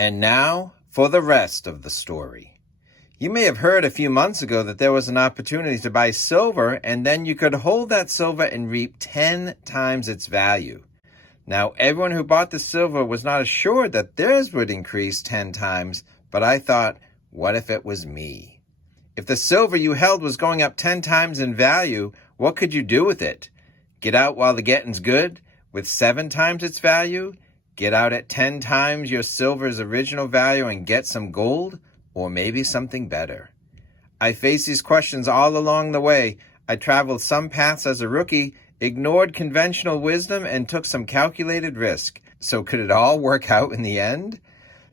And now for the rest of the story. You may have heard a few months ago that there was an opportunity to buy silver, and then you could hold that silver and reap 10 times its value. Now, everyone who bought the silver was not assured that theirs would increase 10 times, but I thought, what if it was me? If the silver you held was going up 10 times in value, what could you do with it? Get out while the getting's good, with 7 times its value? Get out at 10 times your silver's original value and get some gold? Or maybe something better? I faced these questions all along the way. I traveled some paths as a rookie, ignored conventional wisdom, and took some calculated risk. So could it all work out in the end?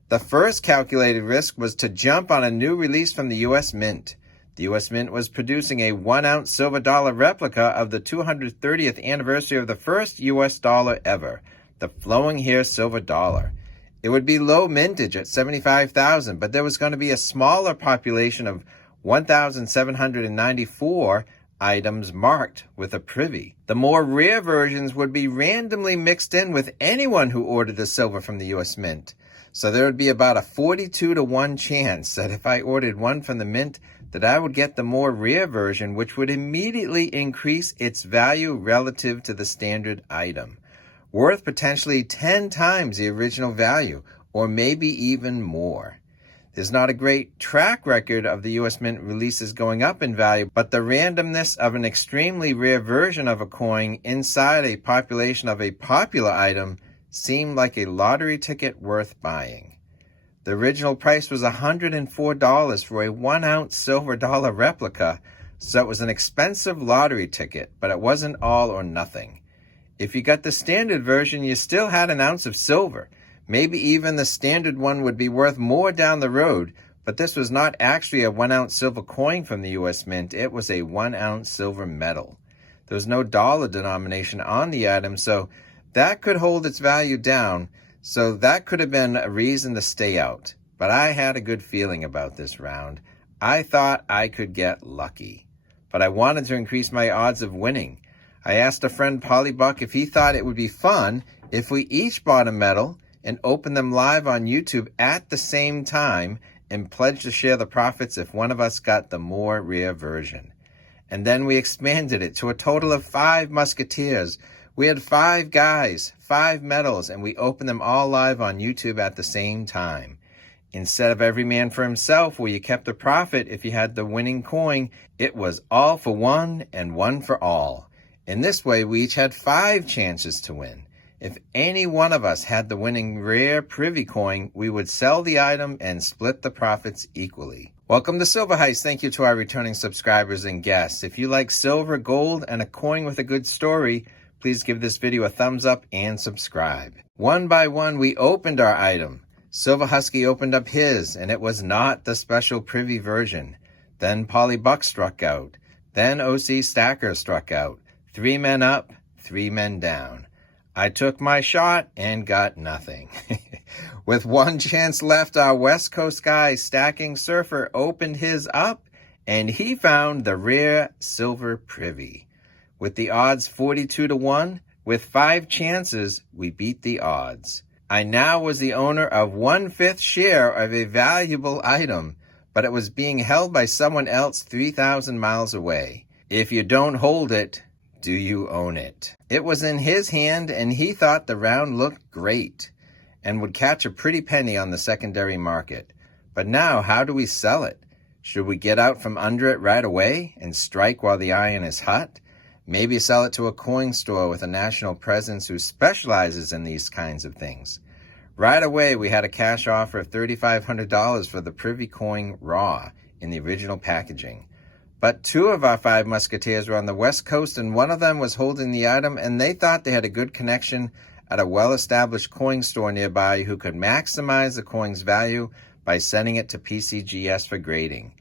The first calculated risk was to jump on a new release from the U.S. Mint. The U.S. Mint was producing a 1-ounce silver dollar replica of the 230th anniversary of the first U.S. dollar ever, the flowing hair silver dollar. It would be low mintage at 75,000, but there was going to be a smaller population of 1,794 items marked with a privy. The more rare versions would be randomly mixed in with anyone who ordered the silver from the U.S. Mint. So there would be about a 42-to-1 chance that if I ordered one from the Mint, that I would get the more rare version, which would immediately increase its value relative to the standard item, worth potentially 10 times the original value, or maybe even more. There's not a great track record of the U.S. Mint releases going up in value, but the randomness of an extremely rare version of a coin inside a population of a popular item seemed like a lottery ticket worth buying. The original price was $104 for a 1-ounce silver dollar replica, so it was an expensive lottery ticket, but it wasn't all or nothing. If you got the standard version, you still had an ounce of silver. Maybe even the standard one would be worth more down the road, but this was not actually a 1-ounce silver coin from the U.S. Mint. It was a 1-ounce silver medal. There was no dollar denomination on the item, so that could hold its value down, so that could have been a reason to stay out. But I had a good feeling about this round. I thought I could get lucky, but I wanted to increase my odds of winning. I asked a friend, Polybuck, if he thought it would be fun if we each bought a medal and opened them live on YouTube at the same time and pledged to share the profits if one of us got the more rare version. And then we expanded it to a total of 5 Musketeers. We had 5 guys, 5 medals, and we opened them all live on YouTube at the same time. Instead of every man for himself, where you kept the profit if you had the winning coin, it was all for one and one for all. In this way, we each had 5 chances to win. If any one of us had the winning rare privy coin, we would sell the item and split the profits equally. Welcome to Silver Heist. Thank you to our returning subscribers and guests. If you like silver, gold, and a coin with a good story, please give this video a thumbs up and subscribe. One by one, we opened our item. Silver Husky opened up his, and it was not the special privy version. Then Polybuck struck out. Then OC Stacker struck out. 3 men up, 3 men down. I took my shot and got nothing. With 1 chance left, our West Coast guy, Stacking Surfer, opened his up, and he found the rare silver privy. With the odds 42-to-1, with 5 chances, we beat the odds. I now was the owner of 1/5 share of a valuable item, but it was being held by someone else 3,000 miles away. If you don't hold it, do you own it? It was in his hand, and he thought the round looked great and would catch a pretty penny on the secondary market. But now, how do we sell it? Should we get out from under it right away and strike while the iron is hot? Maybe sell it to a coin store with a national presence who specializes in these kinds of things. Right away, we had a cash offer of $3,500 for the privy coin raw in the original packaging. But 2 of our 5 Musketeers were on the West Coast, and one of them was holding the item, and they thought they had a good connection at a well-established coin store nearby who could maximize the coin's value by sending it to PCGS for grading.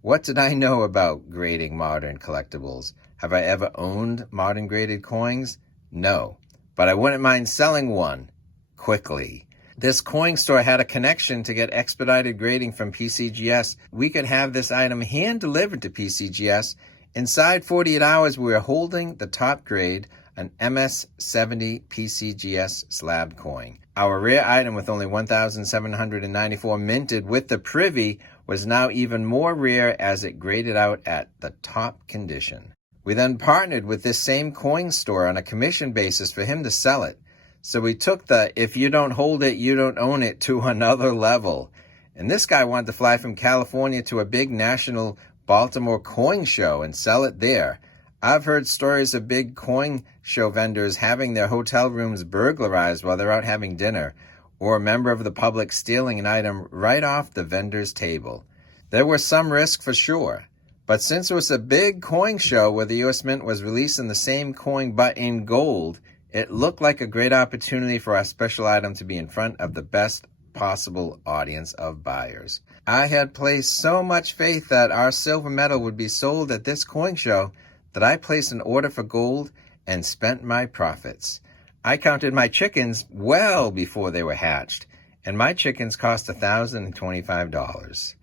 What did I know about grading modern collectibles? Have I ever owned modern graded coins? No, but I wouldn't mind selling one quickly. This coin store had a connection to get expedited grading from PCGS. We could have this item hand-delivered to PCGS. Inside 48 hours, we were holding the top grade, an MS-70 PCGS slab coin. Our rare item with only 1,794 minted with the privy was now even more rare as it graded out at the top condition. We then partnered with this same coin store on a commission basis for him to sell it. So we took the "if you don't hold it, you don't own it" to another level. And this guy wanted to fly from California to a big national Baltimore coin show and sell it there. I've heard stories of big coin show vendors having their hotel rooms burglarized while they're out having dinner, or a member of the public stealing an item right off the vendor's table. There was some risk for sure. But since it was a big coin show where the U.S. Mint was releasing the same coin but in gold, it looked like a great opportunity for our special item to be in front of the best possible audience of buyers. I had placed so much faith that our silver metal would be sold at this coin show that I placed an order for gold and spent my profits. I counted my chickens well before they were hatched, and my chickens cost $1,025.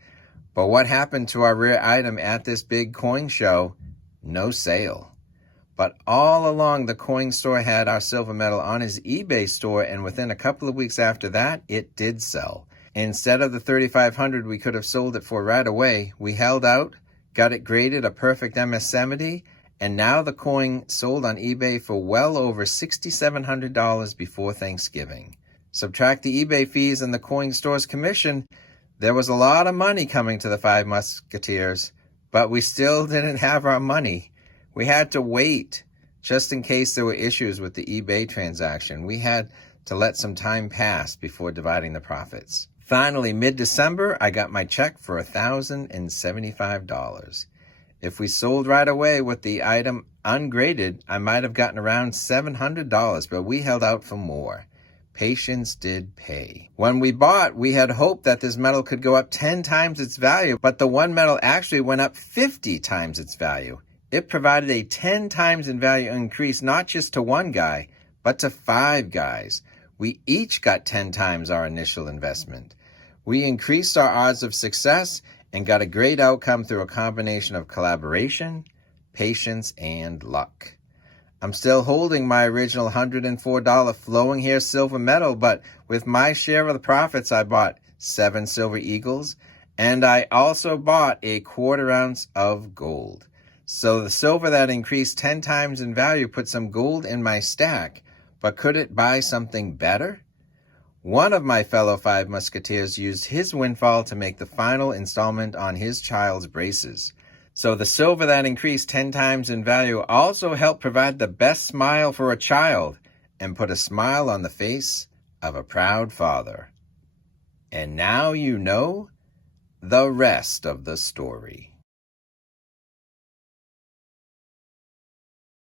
But what happened to our rare item at this big coin show? No sale. But all along, the coin store had our silver metal on his eBay store, and within a couple of weeks after that, it did sell. Instead of the $3,500 we could have sold it for right away, we held out, got it graded a perfect MS-70, and now the coin sold on eBay for well over $6,700 before Thanksgiving. Subtract the eBay fees and the coin store's commission, there was a lot of money coming to the Five Musketeers, but we still didn't have our money. We had to wait, just in case there were issues with the eBay transaction. We had to let some time pass before dividing the profits. Finally, mid-December, I got my check for $1,075. If we sold right away with the item ungraded, I might have gotten around $700, but we held out for more. Patience did pay. When we bought, we had hoped that this metal could go up 10 times its value, but the one metal actually went up 50 times its value. It provided a 10 times in value increase, not just to one guy, but to 5 guys. We each got 10 times our initial investment. We increased our odds of success and got a great outcome through a combination of collaboration, patience, and luck. I'm still holding my original $104 flowing hair silver metal, but with my share of the profits, I bought 7 silver eagles, and I also bought a 1/4 ounce of gold. So the silver that increased 10 times in value put some gold in my stack, but could it buy something better? One of my fellow Five Musketeers used his windfall to make the final installment on his child's braces. So the silver that increased 10 times in value also helped provide the best smile for a child and put a smile on the face of a proud father. And now you know the rest of the story.